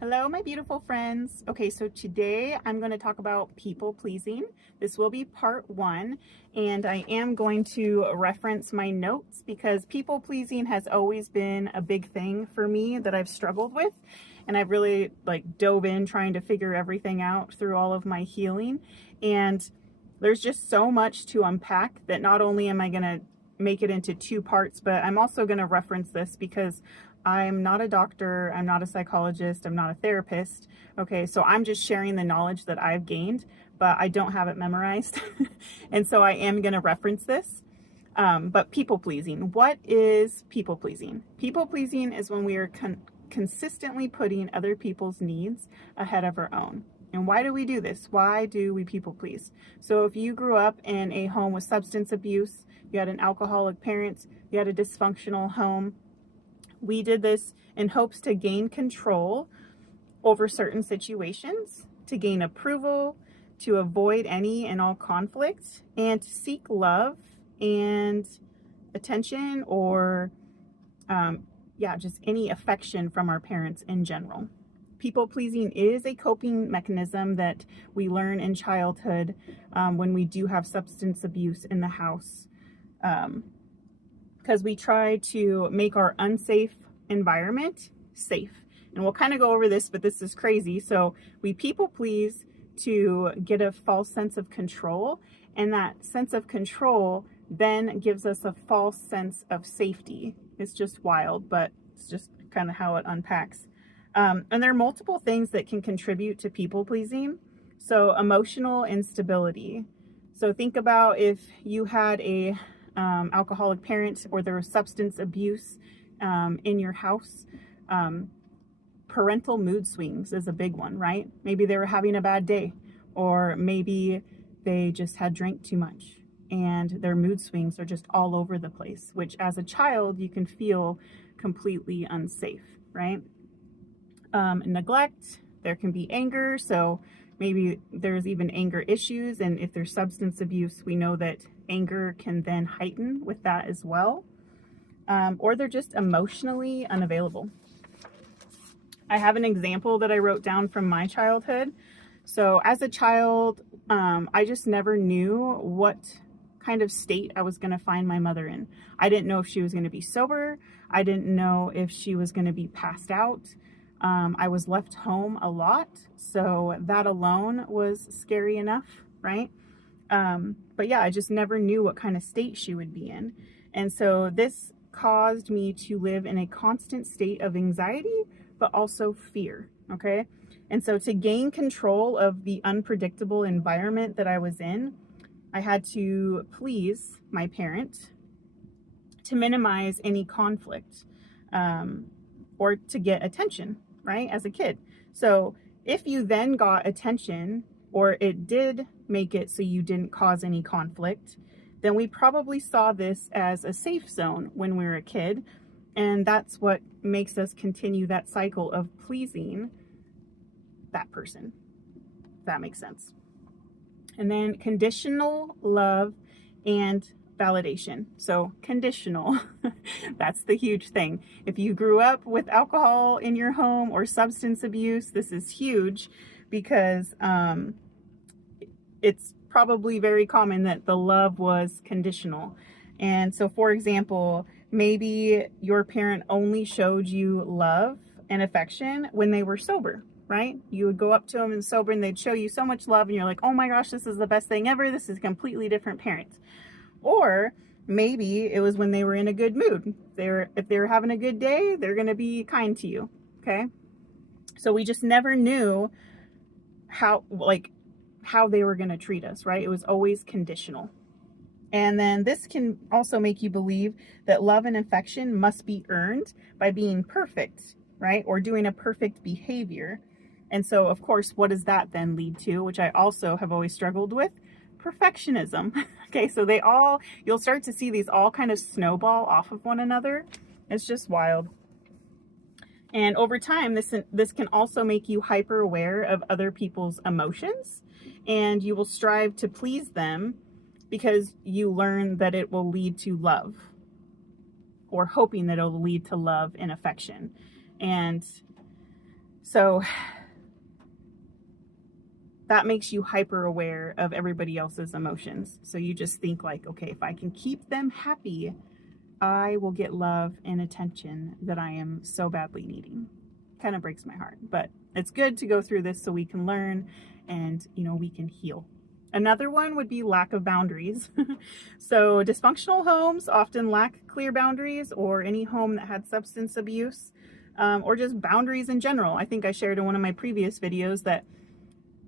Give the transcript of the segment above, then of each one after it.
Hello, my beautiful friends. Okay, so today I'm going to talk about people pleasing. This will be part one, and I am going to reference my notes because people pleasing has always been a big thing for me that I've struggled with, and I've really dove in trying to figure everything out through all of my healing. And there's just so much to unpack that not only am I going to make it into two parts, but I'm also going to reference this because I'm not a doctor, I'm not a psychologist, I'm not a therapist. Okay, so I'm just sharing the knowledge that I've gained, but I don't have it memorized. And so I am going to reference this. But people pleasing. What is people pleasing? People pleasing is when we are consistently putting other people's needs ahead of our own. And why do we do this? Why do we people please? So if you grew up in a home with substance abuse, you had an alcoholic parent, you had a dysfunctional home, we did this in hopes to gain control over certain situations, to gain approval, to avoid any and all conflict, and to seek love and attention or, just any affection from our parents in general. People pleasing is a coping mechanism that we learn in childhood when we do have substance abuse in the house. Because we try to make our unsafe environment safe. And we'll kind of go over this, but this is crazy. So we people please to get a false sense of control, and that sense of control then gives us a false sense of safety. It's just wild, but it's just kind of how it unpacks. And there are multiple things that can contribute to people pleasing. So emotional instability. So think about if you had a alcoholic parent or there was substance abuse in your house. Parental mood swings is a big one, right? Maybe they were having a bad day, or maybe they just had drank too much and their mood swings are just all over the place, which as a child you can feel completely unsafe, right? Neglect, there can be anger, so maybe there's even anger issues, and if there's substance abuse, we know that anger can then heighten with that as well. Or they're just emotionally unavailable. I have an example that I wrote down from my childhood. So as a child, I just never knew what kind of state I was going to find my mother in. I didn't know if she was going to be sober. I didn't know if she was going to be passed out. I was left home a lot, so that alone was scary enough, right? But yeah, I just never knew what kind of state she would be in. And so this caused me to live in a constant state of anxiety, but also fear, okay? And so to gain control of the unpredictable environment that I was in, I had to please my parent to minimize any conflict, or to get attention, right, as a kid. So if you then got attention, or it did make it so you didn't cause any conflict, then we probably saw this as a safe zone when we were a kid. And that's what makes us continue that cycle of pleasing that person, if that makes sense. And then conditional love and validation. So conditional, that's the huge thing. If you grew up with alcohol in your home or substance abuse, this is huge because it's probably very common that the love was conditional. And so, for example, maybe your parent only showed you love and affection when they were sober, right? You would go up to them and sober and they'd show you so much love and you're like, oh my gosh, this is the best thing ever. This is a completely different parent. Or maybe it was when they were in a good mood. If they were having a good day, they're going to be kind to you, okay? So we just never knew how they were going to treat us, right? It was always conditional. And then this can also make you believe that love and affection must be earned by being perfect, right? Or doing a perfect behavior. And so, of course, what does that then lead to? Which I also have always struggled with: perfectionism. Okay, so you'll start to see these all kind of snowball off of one another. It's just wild. And over time, this can also make you hyper aware of other people's emotions, and you will strive to please them because you learn that it will lead to love, or hoping that it will lead to love and affection. And So that makes you hyper aware of everybody else's emotions. So you just think like, okay, if I can keep them happy, I will get love and attention that I am so badly needing. Kind of breaks my heart, but it's good to go through this so we can learn and, we can heal. Another one would be lack of boundaries. So dysfunctional homes often lack clear boundaries, or any home that had substance abuse, or just boundaries in general. I think I shared in one of my previous videos that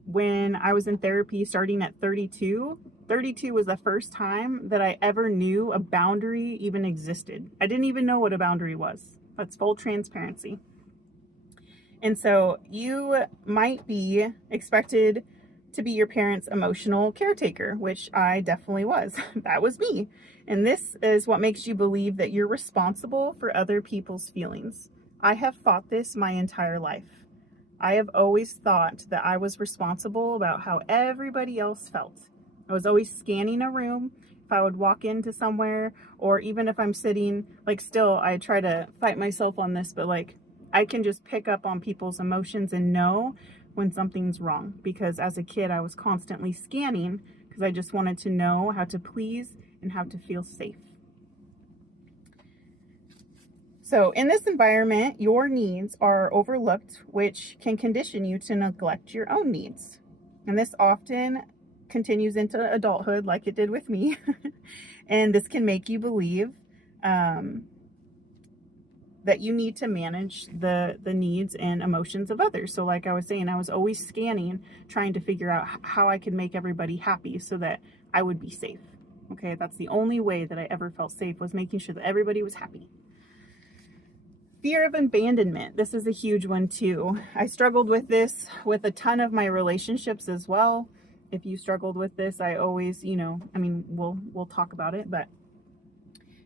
when I was in therapy starting at 32 was the first time that I ever knew a boundary even existed. I didn't even know what a boundary was. That's full transparency. And so you might be expected to be your parents' emotional caretaker, which I definitely was. That was me. And this is what makes you believe that you're responsible for other people's feelings. I have fought this my entire life. I have always thought that I was responsible about how everybody else felt. I was always scanning a room. If I would walk into somewhere, or even if I'm sitting, like still, I try to fight myself on this, but like I can just pick up on people's emotions and know when something's wrong, because as a kid, I was constantly scanning because I just wanted to know how to please and how to feel safe. So in this environment, your needs are overlooked, which can condition you to neglect your own needs. And this often continues into adulthood like it did with me. And this can make you believe that you need to manage the needs and emotions of others. So like I was saying, I was always scanning, trying to figure out how I could make everybody happy so that I would be safe. Okay, that's the only way that I ever felt safe, was making sure that everybody was happy. Fear of abandonment. This is a huge one too. I struggled with this with a ton of my relationships as well. If you struggled with this, I always, we'll talk about it, but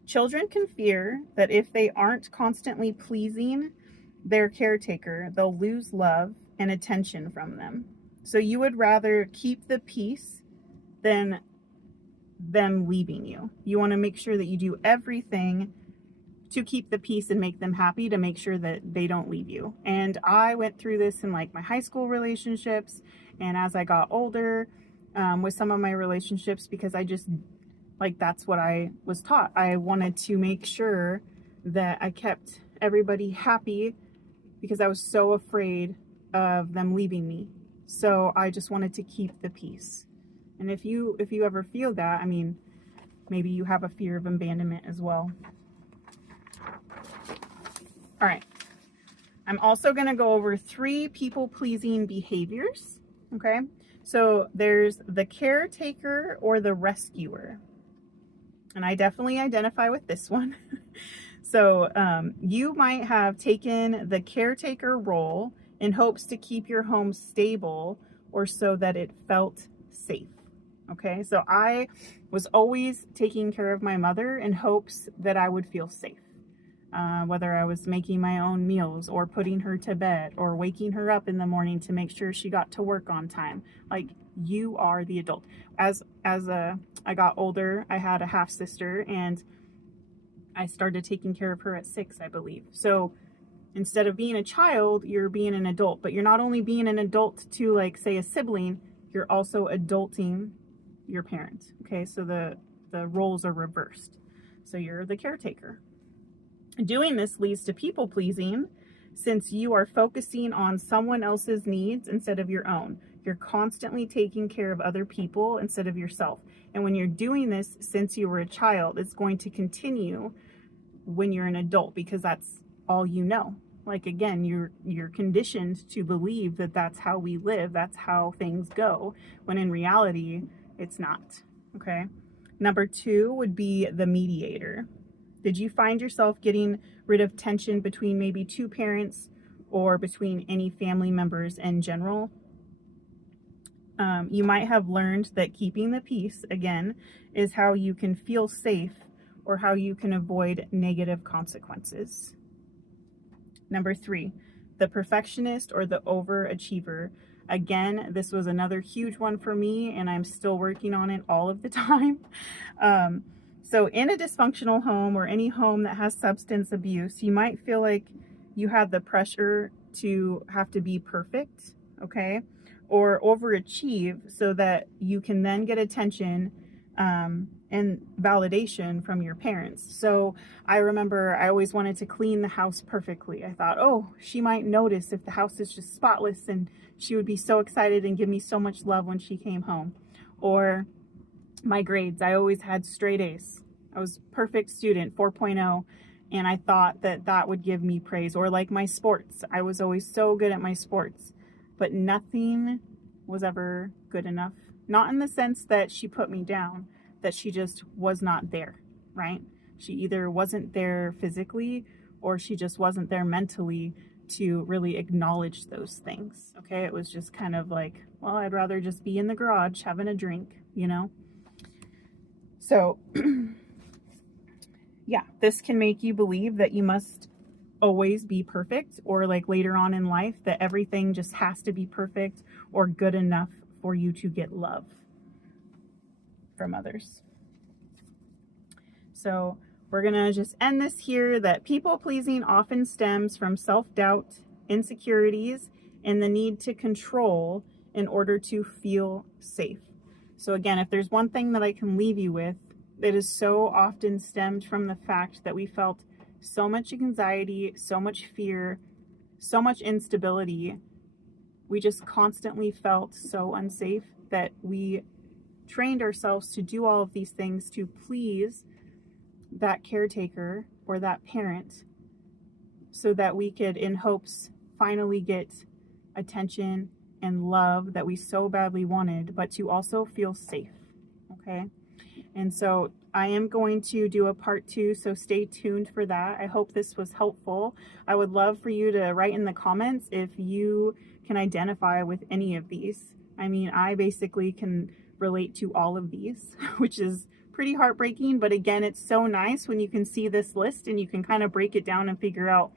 children can fear that if they aren't constantly pleasing their caretaker, they'll lose love and attention from them. So you would rather keep the peace than them leaving you. You want to make sure that you do everything to keep the peace and make them happy, to make sure that they don't leave you. And I went through this in like my high school relationships, and as I got older with some of my relationships, because I just, like, that's what I was taught. I wanted to make sure that I kept everybody happy because I was so afraid of them leaving me. So I just wanted to keep the peace. And if you ever feel that, maybe you have a fear of abandonment as well. All right. I'm also going to go over 3 people-pleasing behaviors. Okay. So there's the caretaker or the rescuer. And I definitely identify with this one. So you might have taken the caretaker role in hopes to keep your home stable, or so that it felt safe. Okay. So I was always taking care of my mother in hopes that I would feel safe. Whether I was making my own meals, or putting her to bed, or waking her up in the morning to make sure she got to work on time. Like, you are the adult. As I got older, I had a half sister, and I started taking care of her at 6, I believe. So instead of being a child, you're being an adult. But you're not only being an adult to, like, say, a sibling, you're also adulting your parent. Okay, so the roles are reversed. So you're the caretaker. Doing this leads to people pleasing, since you are focusing on someone else's needs instead of your own. You're constantly taking care of other people instead of yourself. And when you're doing this since you were a child, it's going to continue when you're an adult, because that's all you know. Like, again, you're conditioned to believe that that's how we live, that's how things go, when in reality, it's not. Okay. Number 2 would be the mediator. Did you find yourself getting rid of tension between maybe 2 parents, or between any family members in general? You might have learned that keeping the peace, again, is how you can feel safe, or how you can avoid negative consequences. Number 3, the perfectionist or the overachiever. Again, this was another huge one for me, and I'm still working on it all of the time. So in a dysfunctional home, or any home that has substance abuse, you might feel like you have the pressure to have to be perfect, okay, or overachieve so that you can then get attention and validation from your parents. So I remember I always wanted to clean the house perfectly. I thought, oh, she might notice if the house is just spotless, and she would be so excited and give me so much love when she came home. Or my grades, I always had straight A's. I was a perfect student, 4.0, and I thought that that would give me praise. Or like my sports, I was always so good at my sports, but nothing was ever good enough. Not in the sense that she put me down, that she just was not there, right? She either wasn't there physically or she just wasn't there mentally to really acknowledge those things, okay? It was just kind of like, well, I'd rather just be in the garage having a drink, you know? So, yeah, this can make you believe that you must always be perfect, or like later on in life that everything just has to be perfect or good enough for you to get love from others. So we're gonna just end this here, that people pleasing often stems from self-doubt, insecurities, and the need to control in order to feel safe. So again, if there's one thing that I can leave you with, it is so often stemmed from the fact that we felt so much anxiety, so much fear, so much instability. We just constantly felt so unsafe that we trained ourselves to do all of these things to please that caretaker or that parent, so that we could, in hopes, finally get attention and love that we so badly wanted, but to also feel safe, okay? And so I am going to do a part 2, so stay tuned for that. I hope this was helpful. I would love for you to write in the comments if you can identify with any of these. I mean, I basically can relate to all of these, which is pretty heartbreaking, but again, it's so nice when you can see this list and you can kind of break it down and figure out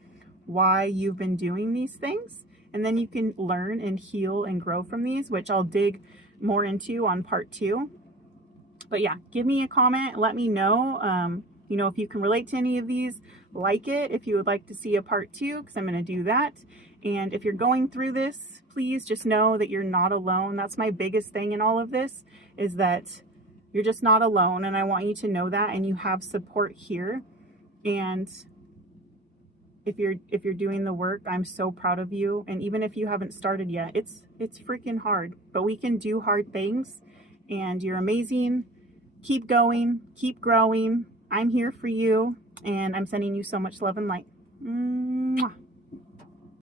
why you've been doing these things, and then you can learn and heal and grow from these, which I'll dig more into on part 2. But yeah, give me a comment, let me know, you know, if you can relate to any of these, like it, if you would like to see a part 2, because I'm going to do that. And if you're going through this, please just know that you're not alone. That's my biggest thing in all of this, is that you're just not alone, and I want you to know that, and you have support here. And if you're doing the work, I'm so proud of you. And even if you haven't started yet, it's freaking hard, but we can do hard things, and you're amazing. Keep going, keep growing. I'm here for you, and I'm sending you so much love and light. Mwah.